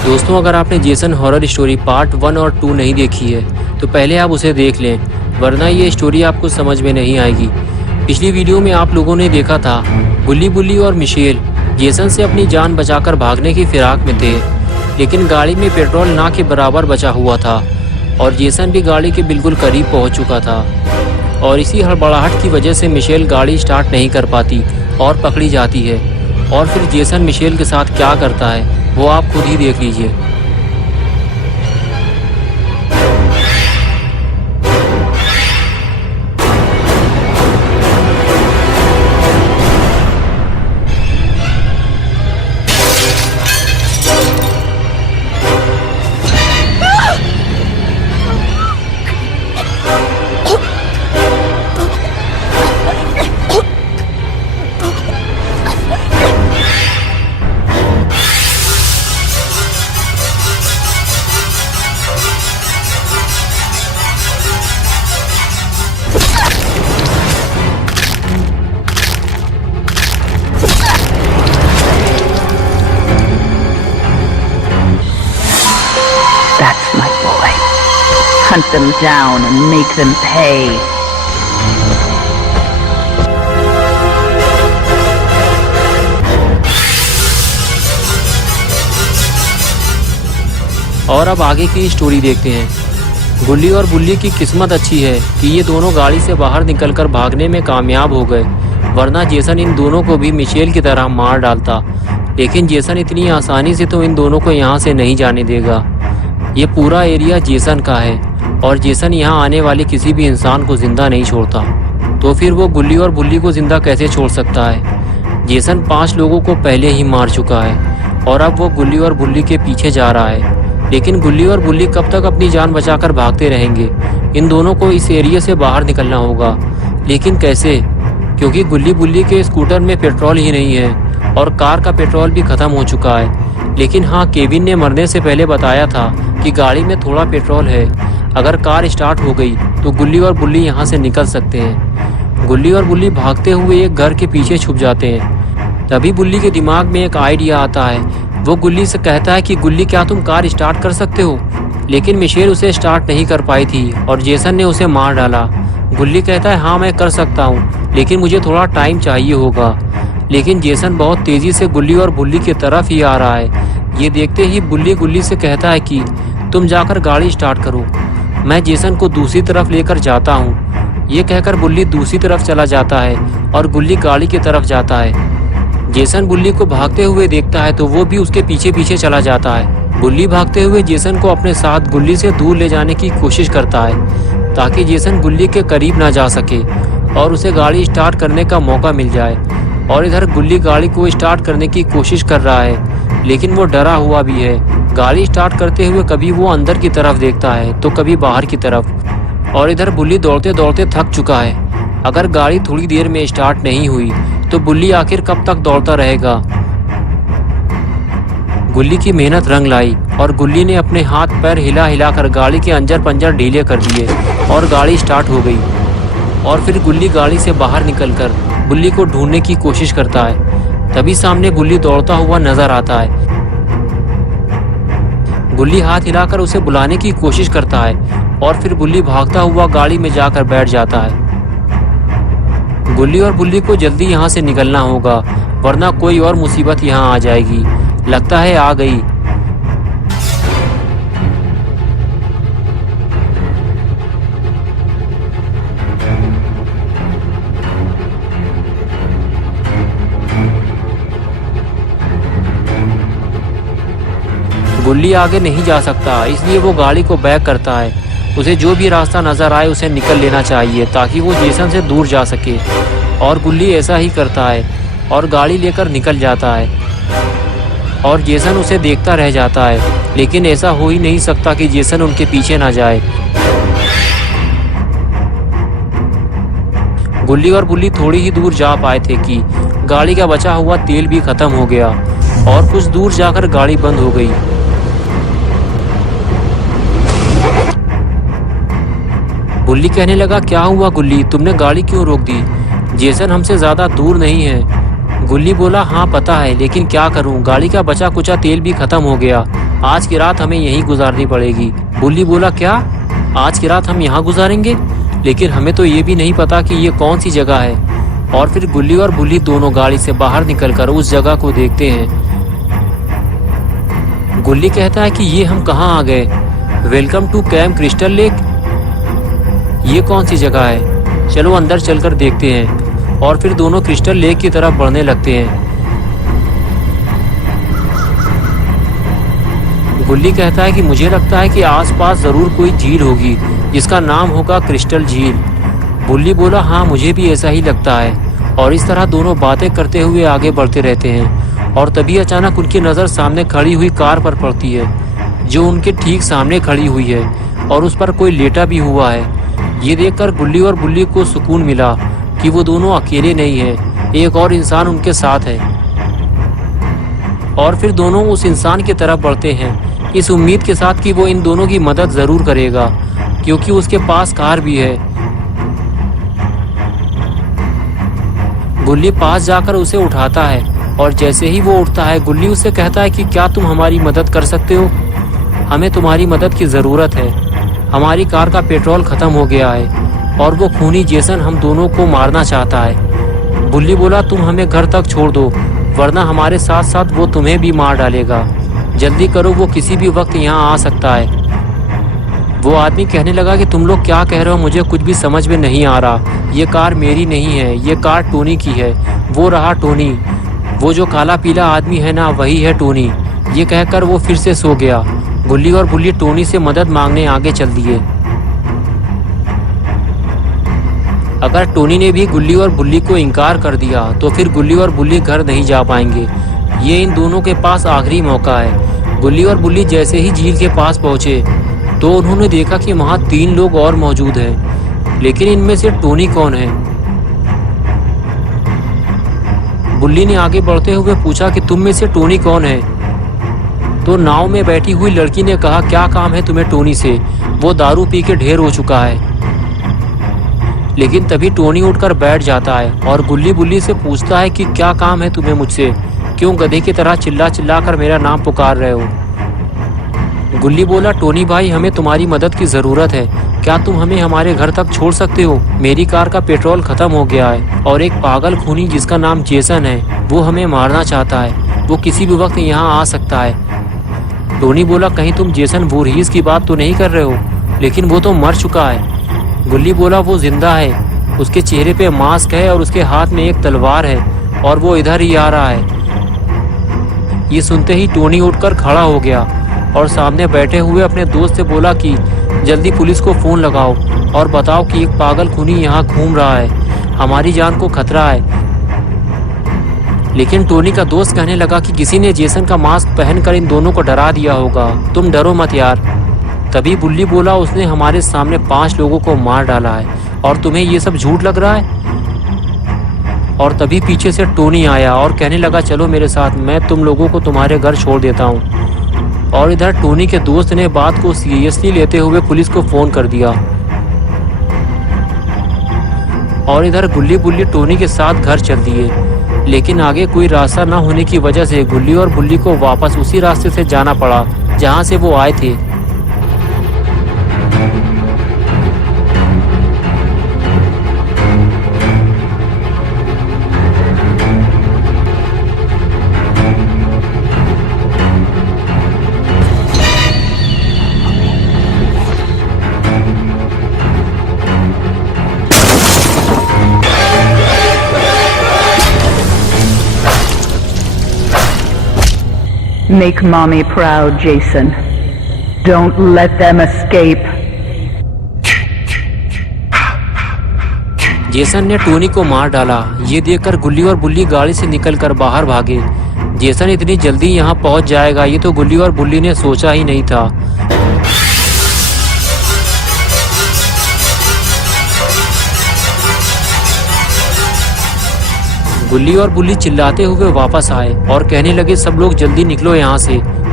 दोस्तों, अगर आपने जेसन हॉरर स्टोरी पार्ट 1 और 2 नहीं देखी है तो पहले आप उसे देख लें, वरना ये स्टोरी आपको समझ में नहीं आएगी। पिछली वीडियो में आप लोगों ने देखा था गुल्ली बुल्ली और मिशेल जेसन से अपनी जान बचाकर भागने की फिराक में थे, लेकिन गाड़ी में पेट्रोल ना के बराबर बचा हुआ था और जेसन भी गाड़ी के बिल्कुल करीब पहुंच चुका था। और इसी हड़बड़ाहट की वजह से मिशेल गाड़ी स्टार्ट नहीं कर पाती और पकड़ी जाती है। और फिर जेसन मिशेल के साथ क्या करता है वो आप खुद ही देख लीजिए। That's my boy. Hunt them down and make them pay. और अब आगे की स्टोरी देखते हैं। गुल्ली और बुल्ली की किस्मत अच्छी है कि ये दोनों गाड़ी से बाहर निकलकर भागने में कामयाब हो गए, वरना जेसन इन दोनों को भी मिशेल की तरह मार डालता। लेकिन जेसन इतनी आसानी से तो इन दोनों को यहाँ से नहीं जाने देगा। ये पूरा एरिया जेसन का है और जेसन यहाँ आने वाले किसी भी इंसान को जिंदा नहीं छोड़ता, तो फिर वो गुल्ली और बुल्ली को जिंदा कैसे छोड़ सकता है। जेसन 5 लोगों को पहले ही मार चुका है और अब वो गुल्ली और बुल्ली के पीछे जा रहा है। लेकिन गुल्ली और बुल्ली कब तक अपनी जान बचाकर भागते रहेंगे? इन दोनों को इस एरिया से बाहर निकलना होगा, लेकिन कैसे? क्योंकि गुल्ली बुल्ली के स्कूटर में पेट्रोल ही नहीं है और कार का पेट्रोल भी खत्म हो चुका है। लेकिन हाँ, केविन ने मरने से पहले बताया था कि गाड़ी में थोड़ा पेट्रोल है। अगर कार स्टार्ट हो गई तो गुल्ली और बुल्ली यहाँ से निकल सकते हैं। गुल्ली और बुल्ली भागते हुए एक घर के पीछे छुप जाते हैं। तभी बुल्ली के दिमाग में एक आइडिया आता है। वो गुल्ली से कहता है कि गुल्ली, क्या तुम कार स्टार्ट कर सकते हो? लेकिन मिशेल उसे स्टार्ट नहीं कर पाई थी और जेसन ने उसे मार डाला। गुल्ली कहता है, हाँ मैं कर सकता हूँ, लेकिन मुझे थोड़ा टाइम चाहिए होगा। लेकिन जेसन बहुत तेज़ी से गुल्ली और बुल्ली की तरफ ही आ रहा है। ये देखते ही बुल्ली गुल्ली से कहता है कि तुम जाकर गाड़ी स्टार्ट करो, मैं जेसन को दूसरी तरफ लेकर जाता हूँ। ये कहकर बुल्ली दूसरी तरफ चला जाता है और गुल्ली गाड़ी की तरफ जाता है। जेसन बुल्ली को भागते हुए देखता है तो वो भी उसके पीछे पीछे चला जाता है। बुल्ली भागते हुए जेसन को अपने साथ गुल्ली से दूर ले जाने की कोशिश करता है ताकि जेसन गुल्ली के करीब ना जा सके और उसे गाड़ी स्टार्ट करने का मौका मिल जाए। और इधर गुल्ली गाड़ी को स्टार्ट करने की कोशिश कर रहा है, लेकिन वो डरा हुआ भी है। गाड़ी स्टार्ट करते हुए कभी वो अंदर की तरफ देखता है तो कभी बाहर की तरफ। और इधर बुल्ली दौड़ते दौड़ते थक चुका है। अगर गाड़ी थोड़ी देर में स्टार्ट नहीं हुई तो बुल्ली आखिर कब तक दौड़ता रहेगा? गुल्ली की मेहनत रंग लाई और गुल्ली ने अपने हाथ पैर हिला हिलाकर गाड़ी के अंजर पंजर ढीले कर दिए और गाड़ी स्टार्ट हो गई। और फिर गुल्ली गाड़ी से बाहर निकलकर बुल्ली को ढूंढने की कोशिश करता है। तभी सामने बुल्ली दौड़ता हुआ नजर आता है। गुल्ली हाथ हिलाकर उसे बुलाने की कोशिश करता है और फिर बुल्ली भागता हुआ गाड़ी में जाकर बैठ जाता है। गुल्ली और बुल्ली को जल्दी यहाँ से निकलना होगा, वरना कोई और मुसीबत यहाँ आ जाएगी। लगता है आ गई। गुल्ली आगे नहीं जा सकता, इसलिए वो गाड़ी को बैक करता है। उसे जो भी रास्ता नजर आए उसे निकल लेना चाहिए ताकि वो जेसन से दूर जा सके। और गुल्ली ऐसा ही करता है और गाड़ी लेकर निकल जाता है और जेसन उसे देखता रह जाता है। लेकिन ऐसा हो ही नहीं सकता कि जेसन उनके पीछे ना जाए। गुल्ली और बुल्ली थोड़ी ही दूर जा पाए थे कि गाड़ी का बचा हुआ तेल भी खत्म हो गया और कुछ दूर जाकर गाड़ी बंद हो गई। बुल्ली कहने लगा, क्या हुआ गुल्ली, तुमने गाड़ी क्यों रोक दी? जेसन हमसे ज़्यादा दूर नहीं है। गुल्ली बोला, हाँ पता है, लेकिन क्या करूं, गाड़ी का बचा कुचा तेल भी खत्म हो गया आज की रात हमें यहीं गुजारनी पड़ेगी। बुल्ली बोला, क्या आज की रात हम यहाँ गुजारेंगे? लेकिन हमें तो ये भी नहीं पता कि ये कौन सी जगह है। और फिर गुल्ली और बुल्ली दोनों गाड़ी से बाहर निकलकर उस जगह को देखते हैं। गुल्ली कहता है कि ये हम कहाँ आ गए? Welcome to camp crystal lake. ये कौन सी जगह है? चलो अंदर चलकर देखते हैं। और फिर दोनों क्रिस्टल लेक की तरफ बढ़ने लगते हैं। गुल्ली कहता है कि मुझे लगता है कि आसपास जरूर कोई झील होगी जिसका नाम होगा क्रिस्टल झील। बुल्ली बोला, हाँ मुझे भी ऐसा ही लगता है। और इस तरह दोनों बातें करते हुए आगे बढ़ते रहते हैं। और तभी अचानक उनकी नज़र सामने खड़ी हुई कार पर पड़ती है जो उनके ठीक सामने खड़ी हुई है और उस पर कोई लेटा भी हुआ है। ये देखकर गुल्ली और बुल्ली को सुकून मिला कि वो दोनों अकेले नहीं हैं, एक और इंसान उनके साथ है। और फिर दोनों उस इंसान की तरफ बढ़ते हैं, इस उम्मीद के साथ कि वो इन दोनों की मदद ज़रूर करेगा क्योंकि उसके पास कार भी है। गुल्ली पास जाकर उसे उठाता है और जैसे ही वो उठता है गुल्ली उससे कहता है कि क्या तुम हमारी मदद कर सकते हो? हमें तुम्हारी मदद की ज़रूरत है। हमारी कार का पेट्रोल ख़त्म हो गया है और वो खूनी जेसन हम दोनों को मारना चाहता है। बुल्ली बोला, तुम हमें घर तक छोड़ दो वरना हमारे साथ साथ वो तुम्हें भी मार डालेगा। जल्दी करो, वो किसी भी वक्त यहाँ आ सकता है। वो आदमी कहने लगा कि तुम लोग क्या कह रहे हो? मुझे कुछ भी समझ में नहीं आ रहा। ये कार मेरी नहीं है, ये कार टोनी की है। वो रहा टोनी, वो जो काला पीला आदमी है ना, वही है टोनी। ये कहकर वो फिर से सो गया। गुल्ली और बुल्ली टोनी से मदद मांगने आगे चल दिए। अगर टोनी ने भी गुल्ली और बुल्ली को इनकार कर दिया तो फिर गुल्ली और बुल्ली घर नहीं जा पाएंगे। ये इन दोनों के पास आखिरी मौका है। गुल्ली और बुल्ली जैसे ही झील के पास पहुंचे तो उन्होंने देखा कि वहां 3 लोग और मौजूद हैं, लेकिन इनमें से टोनी कौन है? बुल्ली ने आगे बढ़ते हुए पूछा कि तुम में से टोनी कौन है? तो नाव में बैठी हुई लड़की ने कहा, क्या काम है तुम्हें टोनी से? वो दारू पी के ढेर हो चुका है। लेकिन तभी टोनी उठकर बैठ जाता है और गुल्ली बुल्ली से पूछता है कि क्या काम है तुम्हें मुझसे? क्यों गधे की तरह चिल्ला चिल्ला कर मेरा नाम पुकार रहे हो? गुल्ली बोला, टोनी भाई हमें तुम्हारी मदद की ज़रूरत है। क्या तुम हमें हमारे घर तक छोड़ सकते हो? मेरी कार का पेट्रोल ख़त्म हो गया है और एक पागल खूनी जिसका नाम जेसन है वो हमें मारना चाहता है। वो किसी भी वक्त यहाँ आ सकता है। टोनी बोला, कहीं तुम जेसन वोरहीस की बात तो नहीं कर रहे हो? लेकिन वो तो मर चुका है। गुल्ली बोला, वो जिंदा है। उसके चेहरे पे मास्क है और उसके हाथ में एक तलवार है और वो इधर ही आ रहा है। ये सुनते ही टोनी उठकर खड़ा हो गया और सामने बैठे हुए अपने दोस्त से बोला कि जल्दी पुलिस को फ़ोन लगाओ और बताओ कि एक पागल खूनी यहाँ घूम रहा है, हमारी जान को खतरा है। लेकिन टोनी का दोस्त कहने लगा कि किसी ने जेसन का मास्क पहनकर इन दोनों को डरा दिया होगा, तुम डरो मत यार। तभी बुल्ली बोला, उसने हमारे सामने 5 लोगों को मार डाला है और तुम्हें ये सब झूठ लग रहा है? और तभी पीछे से टोनी आया और कहने लगा, चलो मेरे साथ, मैं तुम लोगों को तुम्हारे घर छोड़ देता हूँ। और इधर टोनी के दोस्त ने बात को सीरियसली लेते हुए पुलिस को फ़ोन कर दिया। और इधर गुल्ली बुल्ली टोनी के साथ घर चल दिए। लेकिन आगे कोई रास्ता न होने की वजह से गुल्ली और बुल्ली को वापस उसी रास्ते से जाना पड़ा जहाँ से वो आए थे। Make mommy proud, Jason. Don't let them escape. Jason ने टोनी को मार डाला। ये देखकर गुल्ली और बुल्ली गाड़ी से निकलकर बाहर भागे। जेसन इतनी जल्दी यहाँ पहुँच जाएगा ये तो गुल्ली और बुल्ली ने सोचा ही नहीं था। गुल्ली और बुल्ली चिल्लाते हुए वापस आए और कहने लगे, सब लोग जल्दी निकलो यहाँ से।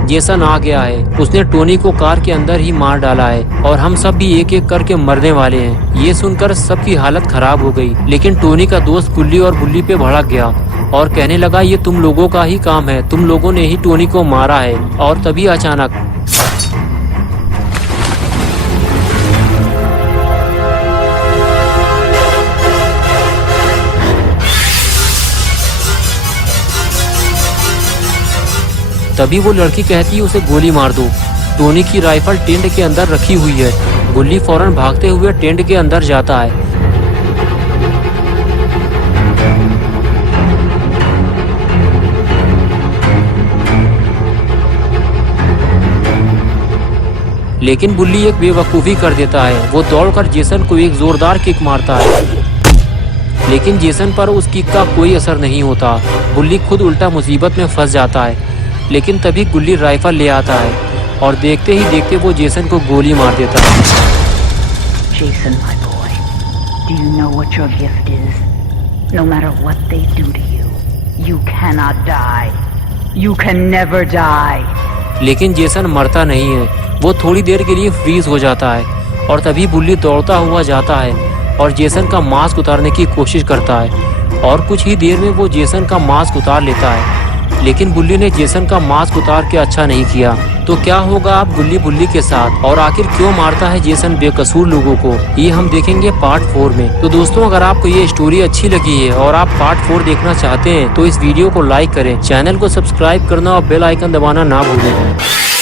जेसन आ गया है। उसने टोनी को कार के अंदर ही मार डाला है और हम सब भी एक एक करके मरने वाले हैं। ये सुनकर सबकी हालत खराब हो गई, लेकिन टोनी का दोस्त गुल्ली और बुल्ली पे भड़क गया और कहने लगा ये तुम लोगों का ही काम है, तुम लोगों ने ही टोनी को मारा है। और तभी अचानक वो लड़की कहती है उसे गोली मार दो। टोनी की राइफल टेंट के अंदर रखी हुई है। गुल्ली फौरन भागते हुए टेंट के अंदर जाता है। लेकिन बुल्ली एक बेवकूफ़ी कर देता है। वो दौड़कर जेसन को एक जोरदार किक मारता है, लेकिन जेसन पर उस किक का कोई असर नहीं होता। बुल्ली खुद उल्टा मुसीबत में फंस जाता है। लेकिन तभी गुल्ली राइफल ले आता है और देखते ही देखते वो जेसन को गोली मार देता है। Jason, my boy, do you know what your gift is? No matter what they do to you, you cannot die. You can never die. लेकिन जेसन मरता नहीं है। वो थोड़ी देर के लिए फ्रीज हो जाता है और तभी बुल्ली दौड़ता हुआ जाता है और जेसन का मास्क उतारने की कोशिश करता है और कुछ ही देर में वो जेसन का मास्क उतार लेता है। लेकिन बुल्ली ने जेसन का मास्क उतार के अच्छा नहीं किया। तो क्या होगा अब गुल्ली बुल्ली के साथ, और आखिर क्यों मारता है जेसन बेकसूर लोगों को, ये हम देखेंगे पार्ट 4 में। तो दोस्तों, अगर आपको ये स्टोरी अच्छी लगी है और आप पार्ट 4 देखना चाहते हैं तो इस वीडियो को लाइक करें, चैनल को सब्सक्राइब करना और बेल आइकन दबाना ना भूलें।